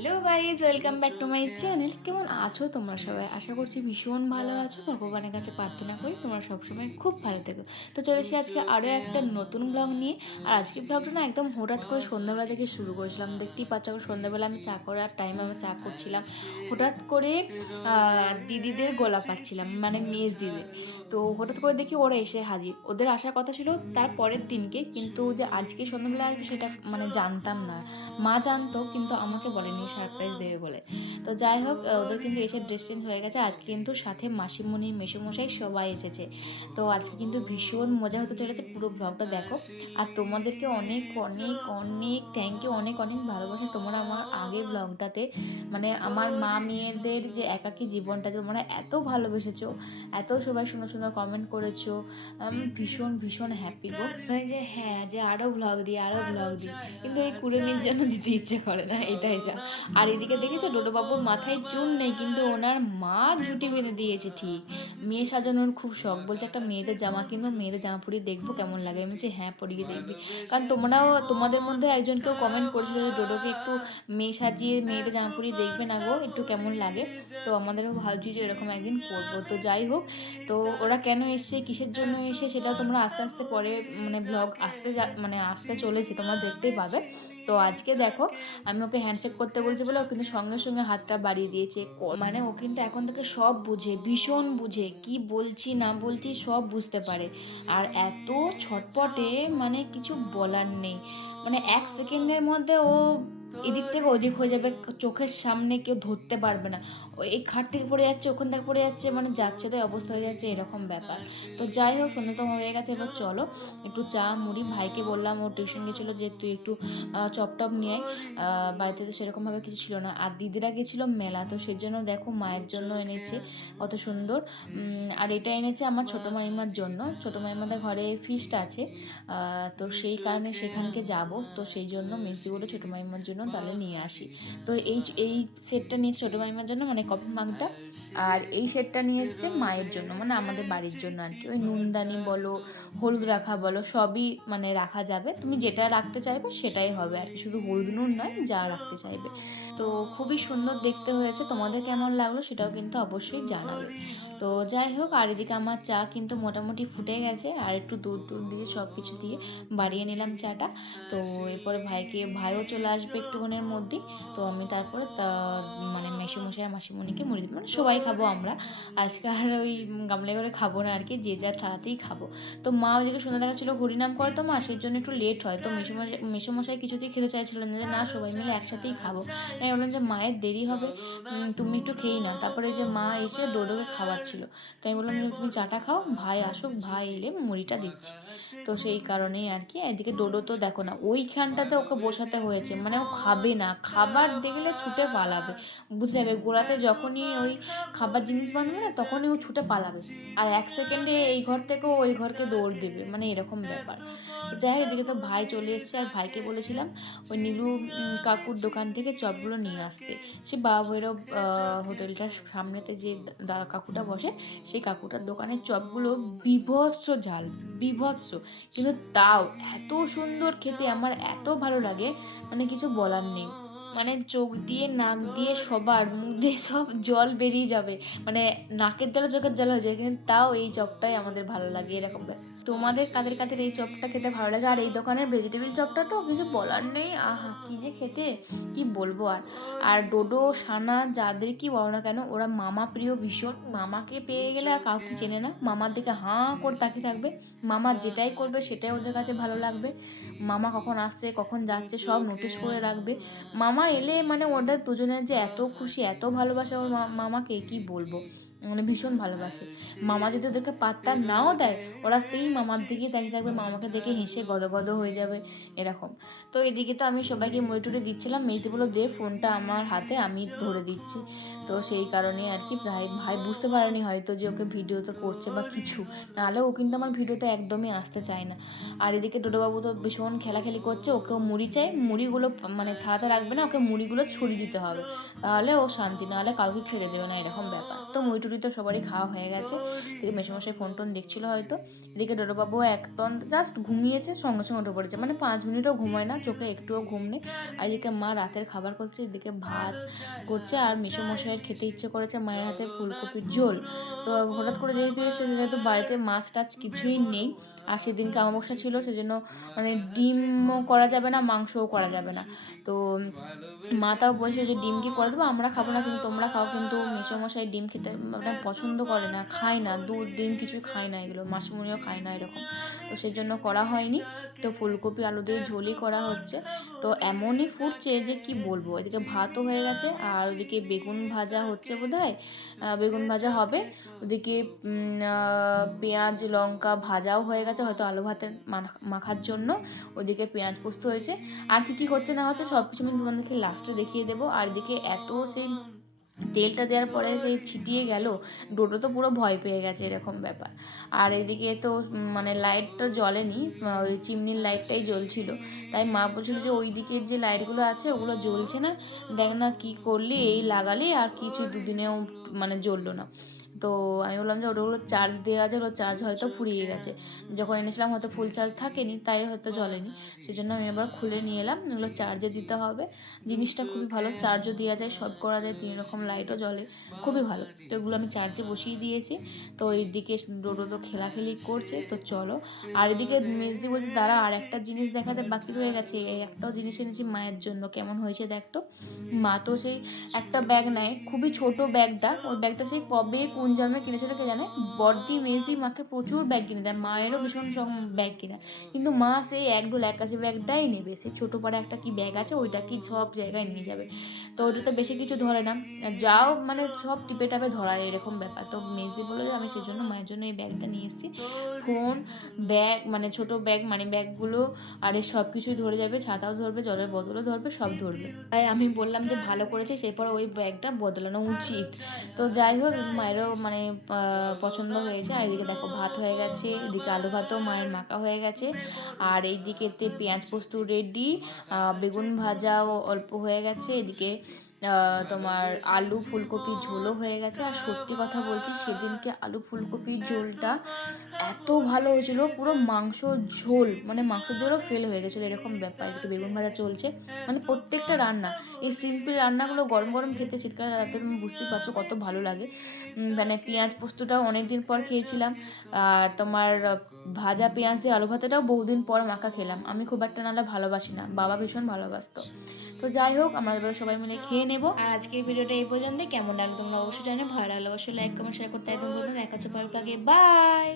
Hello guys, welcome back to my channel. কেমন আছো তোমরা সবাই? আশা করছি ভীষণ ভালো আছো। ভগবানের কাছে প্রার্থনা করি তোমরা সবসময় খুব ভালো থেকো। তো চলে এসেছি আজকে আরও একটা নতুন ব্লগ নিয়ে। আর আজকে ব্লগটা না একদম হঠাৎ করে সন্ধ্যাবেলা থেকে শুরু করেছিলাম। দেখতেই পাচ্ছ, সন্ধ্যাবেলা আমি চা করার টাইমে আমি চা করছিলাম। হঠাৎ করে দিদিদের গোলা পাচ্ছিলাম, মানে মেজ দিদির। তো হঠাৎ করে দেখি ওরা এসে হাজির। ওদের আসার কথা ছিল তার পরের দিনকে, কিন্তু যে আজকে সন্ধ্যাবেলা আসবে সেটা মানে জানতাম না। মা জানতো কিন্তু আমাকে বলেনি সারপ্রাইজ দেবে বলে। তো যাই হোক, ওদের কিন্তু এসে ড্রেস চেঞ্জ হয়ে গেছে। আজকে কিন্তু সাথে মাসিমণি মেসোমশাই সবাই এসেছে। তো আজকে কিন্তু ভীষণ মজা হতে চলেছে, পুরো ব্লগটা দেখো। আর তোমাদেরকে অনেক অনেক অনেক থ্যাংক ইউ, অনেক অনেক ভালোবাসা। তোমরা আমার আগের ব্লগটাতে মানে আমার মা মেয়েদের যে একাকী জীবনটা তোমরা এত ভালোবেসেছো, এত সবাই সুন্দর সুন্দর কমেন্ট করেছো। আমি ভীষণ ভীষণ হ্যাপি গো, মানে যে হ্যাঁ যে আরও ব্লগ দিই আরও ব্লগ দিই, কিন্তু এই কুড়েমির জন্য দিতে ইচ্ছে করে না, এটাই যা। আর এদিকে দেখেছো ডোডোবাবুর মাথায় চুল নেই, কিন্তু ওনার মা জুটি বেঁধে দিয়েছে ঠিক। মেয়ে সাজানোর খুব শখ, বলছে একটা মেয়েদের জামা কিনবো, মেয়েদের জামা পরিয়ে দেখবো কেমন লাগে। আমি বলছি হ্যাঁ পরিয়ে দেখবি, কারণ তোমরাও তোমাদের মধ্যে একজন কেউ কমেন্ট করেছিল যে ডোডোকে একটু মেয়ে সাজিয়ে মেয়েদের জামা পরিয়ে দেখবে না গো, একটু কেমন লাগে। তো আমাদেরও ভাবছি যে এরকম একদিন করবো। তো যাই হোক, তো ওরা কেন এসছে, কিসের জন্য এসে, সেটা তোমরা আস্তে আস্তে পরে মানে ব্লগ মানে আসতে চলেছে, তোমরা দেখতেই পাবে। তো আজকে দেখো, আমি ওকে হ্যান্ডশেক করতে বলছি বলে ও কিন্তু সঙ্গে সঙ্গে হাতটা বাড়িয়ে দিয়েছে। মানে ও কিন্তু এখন থেকে সব বুঝে, ভীষণ বুঝে, কি বলছি না বলছি সব বুঝতে পারে। আর এত ছটপটে, মানে কিছু বলার নেই। মানে 1 সেকেন্ডের মধ্যে ও এদিক থেকে ওদিক হয়ে যাবে, চোখের সামনে কেউ ধরতে পারবে না। ও এই খাট থেকে পড়ে যাচ্ছে, ওখান থেকে পড়ে যাচ্ছে, মানে যাচ্ছে তো অবস্থা হয়ে যাচ্ছে, এরকম ব্যাপার। তো যাই হোক, সন্ধ্যা তো হয়ে গেছে, এবার চলো একটু চা মুড়ি। ভাইকে বললাম, ও টিউশন গেছিলো, যে তুই একটু চপ টপ নিয়ে আয়। বাড়িতে তো সেরকমভাবে কিছু ছিল না। আর দিদিরা গেছিলো মেলা, তো সেই জন্য দেখো মায়ের জন্য এনেছে কত সুন্দর। আর এটা এনেছে আমার ছোটো মাইমার জন্য। ছোটো মাইমাদের ঘরে ফিস্ট আছে, তো সেই কারণে সেখানকে যাব। তো সেই জন্য মিষ্টি বলে ছোটো মাইমার জন্য তাহলে নিয়ে আসি। তো এই সেটটা নিয়ে ছোটো মাইমার জন্য, মানে কফি মাগটা। আর এই সেটটা নিয়ে এসছে মায়ের জন্য, মানে আমাদের বাড়ির জন্য আর কি। ওই নুনদানি বলো, হলুদ রাখা বলো, সবই মানে রাখা যাবে। তুমি যেটা রাখতে চাইবে সেটাই হবে আর কি, শুধু হলুদ নুন নয়, যা রাখতে চাইবে। তো খুবই সুন্দর দেখতে হয়েছে। তোমাদের কেমন লাগলো সেটাও কিন্তু অবশ্যই জানাবে। তো যাই হোক, আর এদিকে আমার চা কিন্তু মোটামুটি ফুটে গেছে, আর একটু দুধ দুধ দিয়ে সব কিছু দিয়ে বাড়িয়ে নিলাম চাটা। তো এরপরে ভাইও চলে আসবে একটুক্ষণের মধ্যেই। তো আমি তারপরে মানে মেসোমশাই আর মাসিমণিকে মুড়ি দেবো, মানে সবাই খাবো আমরা আজকে। আর ওই গামলায় করে খাবো না আর কি, যে যার থালাতেই খাবো। তো মা ওইদিকে সন্ধ্যা দেখাচ্ছিলো, হরিনাম করে তো মা, সেই জন্য একটু লেট হয়। তো মেসোমশাই কিছুতেই খেতে চাইছিলেন না, যে না সবাই মিলে একসাথেই খাবো। আমি বললাম যে মায়ের দেরি হবে, তুমি একটু খেয়েই না। তারপরে যে মা এসে ডোডোকে খাওয়াচ্ছিল, তো আমি বললাম যে তুমি চাটা খাও, ভাই আসুক, ভাই এলে মুড়িটা দিচ্ছি। তো সেই কারণেই আর কি। এদিকে ডোডো তো দেখো না, ওইখানটাতে ওকে বসাতে হয়েছে, মানে ও খাবে না, খাবার দেখলে ছুটে পালাবে, বুঝতে হবে। গোড়াতে যখনই ওই খাবার জিনিস বাঁধবে না, তখনই ও ছুটে পালাবে। আর 1 সেকেন্ডে এই ঘর থেকেও ওই ঘরকে দৌড় দেবে, মানে এরকম ব্যাপার। তো যাই হোক, এদিকে তো ভাই চলে এসছে। আর ভাইকে বলেছিলাম ওই নীলু কাকুর দোকান থেকে চপগুলো নিয়ে আসতে। সে বাবা ভৈরব হোটেলটার সামনেতে যে কাকুটা বসে, সেই কাকুটার দোকানের চপগুলো বিভৎস ঝাল, বিভৎস, কিন্তু তাও এত সুন্দর খেতে, আমার এত ভালো লাগে, মানে কিছু বলার নেই। মানে চোখ দিয়ে নাক দিয়ে সবার মুখ দিয়ে সব জল বেরিয়ে যাবে, মানে নাকের জ্বালা চোখের জ্বালা হয়ে যায়, কিন্তু তাও এই চপটাই আমাদের ভালো লাগে, এরকম। তোমাদের কাদের কাদের এই চপটা খেতে ভালো লাগে? আর এই দোকানের ভেজিটেবিল চপটা তো কিছু বলার নেই, আহা কি যে খেতে, কি বলবো আর। আর ডোডো সানা যাদের কি বলো না কেন, ওরা মামা প্রিয় ভীষণ। মামাকে পেয়ে গেলে আর কাউকে চেনে না, মামার দিকে হাঁ করে তাকিয়ে থাকবে। মামা যেটাই করবে সেটাই ওদের কাছে ভালো লাগবে। মামা কখন আসছে কখন যাচ্ছে সব নোটিশ করে রাখবে। মামা এলে মানে ওদের দুজনের যে এত খুশি, এত ভালোবাসে ওর মামাকে, কি বলবো, মানে ভীষণ ভালোবাসে। মামা যদি ওদেরকে পাত্তা নাও দেয়, ওরা সেই মামার দিকে তাকিয়ে থাকবে, মামাকে দেখে হেসে গদগদ হয়ে যাবে, এরকম। তো এদিকে তো আমি সবাইকে মুড়ি টুড়ি দিচ্ছিলাম, মেজদি বললো দে ফোনটা আমার হাতে, আমি ধরে দিচ্ছি। তো সেই কারণে আর কি, ভাই ভাই বুঝতে পারেনি হয়তো যে ওকে ভিডিওতে করছে বা কিছু, নাহলে ও কিন্তু আমার ভিডিওতে একদমই আসতে চায় না। আর এদিকে ডোডোবাবু তো ভীষণ খেলাখেলি করছে, ওকেও মুড়ি চাই, মুড়িগুলো মানে থালাতে রাখবে না, ওকে মুড়িগুলো ছড়িয়ে দিতে হবে, তাহলে ও শান্তি, নাহলে কাউকে খেতে দেবে না, এরকম ব্যাপার। তো মুড়ি টুটি তো সবারই খাওয়া হয়ে গেছে। এদিকে মেসোমশাই ফোন টোন দেখছিল হয়তো। এদিকে ডোডোবাবু একদম জাস্ট ঘুমিয়েছে, সঙ্গে সঙ্গে উঠে পড়েছে, মানে 5 মিনিটও ঘুমায় না, চোখে একটুও ঘুম নেই। আর এদিকে মা রাতের খাবার করছে, এদিকে ভাত করছে, আর মেসোমশাইয়ের খেতে ইচ্ছে করেছে মায়ের হাতের ফুলকপির ঝোল। তো হঠাৎ করে যেহেতু এসে, যেহেতু বাড়িতে মাছ টাছ কিছুই নেই, আর সেদিনকে অমাবস্যা ছিল, সেজন্য মানে ডিমও করা যাবে না, মাংসও করা যাবে না। তো মা তাও বলছে যে ডিম কি করে দেবো, আমরা খাবো না কিন্তু তোমরা খাও। কিন্তু মেসোমশাই ডিম খেতে মানে পছন্দ করে না, খায় না, দুধ ডিম কিছুই খায় না, এগুলো মাসিমণিও খায় না এরকম। তো সেই জন্য করা হয়নি। তো ফুলকপি আলু দিয়ে ঝোলই করা হচ্ছে। তো এমনই ফুটছে যে কি বলবো, এদিকে ভাতও হয়ে গেছে, আর ওদিকে বেগুন ভাজা হচ্ছে বোধহয়, বেগুন ভাজা হবে। ওদিকে পেঁয়াজ লঙ্কা ভাজাও হয়ে গেছে, হয়তো আলু ভাতের মাখার জন্য। ওদিকে পেঁয়াজ পোস্ত হয়েছে। আর কি হচ্ছে না হচ্ছে সব কিছু আমি তোমাদেরকে লাস্টে দেখিয়ে দেবো। আর এদিকে এত সেই তেলটা দেওয়ার পরে সেই ছিটিয়ে গেল, ডোডো তো পুরো ভয় পেয়ে গেছে, এরকম ব্যাপার। আর এদিকে তো মানে লাইটটা জ্বলেনি, ওই চিমনির লাইটটাই জ্বলছিল। তাই মা বলছিল যে ওই দিকের যে লাইটগুলো আছে ওগুলো জ্বলছে না, দেখ না কী করলি, এই লাগালি আর কিছু দুদিনেও মানে জ্বললো না। তো আমি বললাম যে ওগুলো চার্জ দেওয়া আছে, ওগুলো চার্জ হয়তো ফুরিয়ে গেছে, যখন এনেছিলাম হয়তো ফুল চার্জ থাকেনি, তাই হয়তো জ্বলেনি। সেই জন্য আমি আবার খুলে নিয়ে এলাম, এগুলো চার্জে দিতে হবে। জিনিসটা খুবই ভালো, চার্জও দেওয়া যায়, সব করা যায়, 3 রকম লাইটও জ্বলে, খুবই ভালো। তো এগুলো আমি চার্জে বসিয়ে দিয়েছি। তো এইদিকে ডোডো তো খেলাখেলি করছে, তো চলো। আর এদিকে মেজদি বলছে দাঁড়া, আর একটা জিনিস দেখাতে বাকি রয়ে গেছে, এই একটাও জিনিস এনেছি মায়ের জন্য, কেমন হয়েছে দেখতো। মা তো সেই একটা ব্যাগ নেয়, খুবই ছোট ব্যাগটা, ওই ব্যাগটা সেই কবে কোন জন্মে কিনেছিল কে জানে। বড়দি মেজদি মাকে প্রচুর ব্যাগ কিনে দেয়, মায়েরও ভীষণ শখ ব্যাগ কিনে, কিন্তু মা সেই একডোল একাশি ব্যাগটাই নেবে, সেই ছোটো পাড়ে একটা কি ব্যাগ আছে, ওইটা কি সব জায়গায় নিয়ে যাবে। তো ওটাতে বেশি কিছু ধরে না, যাও মানে সব টিপে টাপে ধরায়, এরকম ব্যাপার। তো মেজদি বললো যে আমি সেই জন্য মায়ের জন্য এই ব্যাগটা নিয়ে এসেছি। ফোন, ব্যাগ মানে ছোটো ব্যাগ, মানি ব্যাগগুলো, আর এই সব কিছুই ধরে যাবে, ছাতাও ধরবে, জলের বোতলও ধরবে, সব ধরবে। তাই আমি বললাম যে ভালো করেছে, সেরপর ওই ব্যাগটা বদলানো উচিত। তো যাই হোক, মায়েরও মানে পছন্দ হয়েছে। আর এদিকে দেখো ভাত হয়ে গেছে, এদিকে আলু ভাতও মায়ের মাখা হয়ে গেছে, আর এইদিকেতে পেঁয়াজ পোস্ত রেডি, বেগুন ভাজাও অল্প হয়ে গেছে, এদিকে তোমার আলু ফুলকপি ঝোলও হয়ে গেছে। আর সত্যি কথা বলছি, সেদিনকে আলু ফুলকপির ঝোলটা এত ভালো হয়েছিল, পুরো মাংস ঝোল, মানে মাংসের ঝোলও ফেল হয়ে গেছিলো, এরকম ব্যাপার। এদিকে বেগুন ভাজা চলছে, মানে প্রত্যেকটা রান্না, এই সিম্পল রান্নাগুলো গরম গরম খেতে শীতকালে রাতে তুমি বুঝতেই পারছো কত ভালো লাগে। মানে পেঁয়াজ পোস্তটাও অনেক দিন পর খেয়েছিলাম, আর তোমার ভাজা পেঁয়াজ দিয়ে আলু ভাতাটাও বহুদিন পর মাখা খেলাম। আমি খুব একটা নাহলে ভালোবাসি না, বাবা ভীষণ ভালোবাসতো। তো যাই হোক, আমরা এবার সবাই মিলে খেয়ে নেবো। আর আজকের ভিডিওটা এই পর্যন্তই, কেমন লাগলো তোমরা অবশ্যই জানো, ভালো লাগলে অবশ্যই লাইক কমেন্ট শেয়ার করতে একদম বলবেন। দেখা হচ্ছে পরের ব্লগে, বাই।